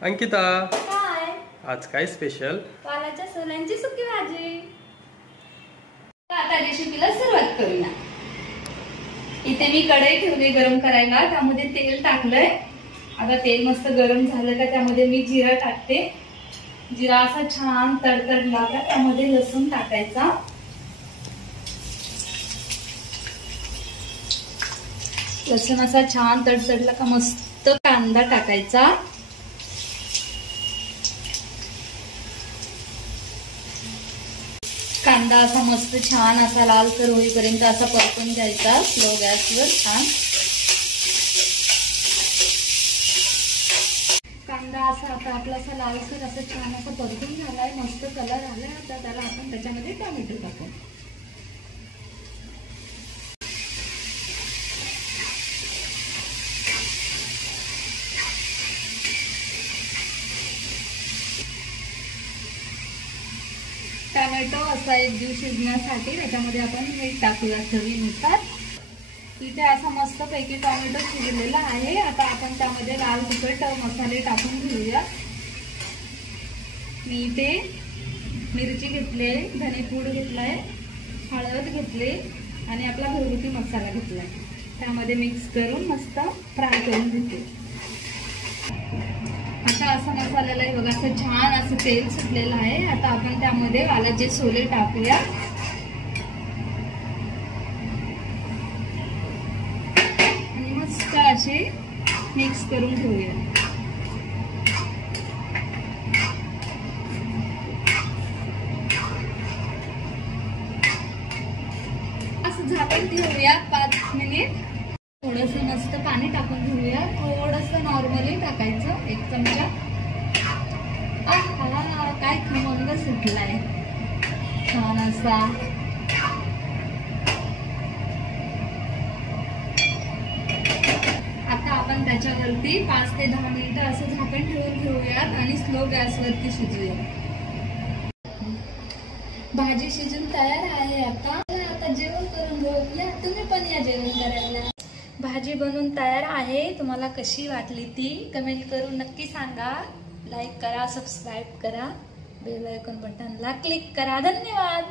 अंकिता, काय आज काय स्पेशल? वालाच्या सोलांची सुकी भाजी। आता रेसिपीला सुरुवात करूया। इथे मी कढई ठेवली गरम करायला, त्यामध्ये तेल टाकलंय। आता तेल मस्त गरम झालं का त्यामध्ये मी जिरा टाकते। जिरा असा छान तडतडला का त्यामध्ये लसूण टाकायचा। लसूण असा छान तडतडला का मस्त कांदा टाकायचा। कांदा असा मस्त छान असा लालसर होईपर्यंत असा परतून घ्यायचा स्लो गॅसवर। छान कांदा असा आता आपला असा लालसर असा छान असा परतून झालाय, मस्त कलर आलाय। आता त्याला आपण त्याच्यामध्ये टोमॅटो टाकू। टोमॅटो असा एक जीव शिजण्यासाठी त्याच्यामध्ये आपण मीठ टाकूया चवीनुसार। इथे असा मस्त पैकी टोमॅटो शिजलेला आहे। आता आपण त्यामध्ये लाल तिखट मसाले टाकून घेऊया। मी इथे मिरची घेतली, धनेपूड घेतलाय, हळद घेतली आणि आपला घरगुती मसाला घेतलाय। त्यामध्ये मिक्स करून मस्त फ्राय करून घेते। आता असं मसाल्याला बघा असं छान असं तेल सुटलेलं आहे। आता आपण त्यामध्ये वालाचे सोले टाकूया आणि मस्त असे मिक्स करून घेऊया। असं झाकण ठेवूया 5 मिनिट। थोडस मस्त पाणी टाकून घेऊया, थोडस नॉर्मली टाकायचं 1 चमचा। काय खमंग सुटलाय छान असा। आता आपण त्याच्यावरती 5 ते 10 मिनिटं असं झाकण ठेवून घेऊयात आणि स्लो गॅसवरती शिजूया। भाजी शिजून तयार आहे। आता जेवण करून घेऊया। तुम्ही पण या जेवण करायला। भाजी बनवून तयार आहे। तुम्हाला कशी वाटली ती कमेंट करून नक्की सांगा। लाईक करा, सबस्क्राईब करा, बेल आयकॉन बटनला क्लिक करा। धन्यवाद।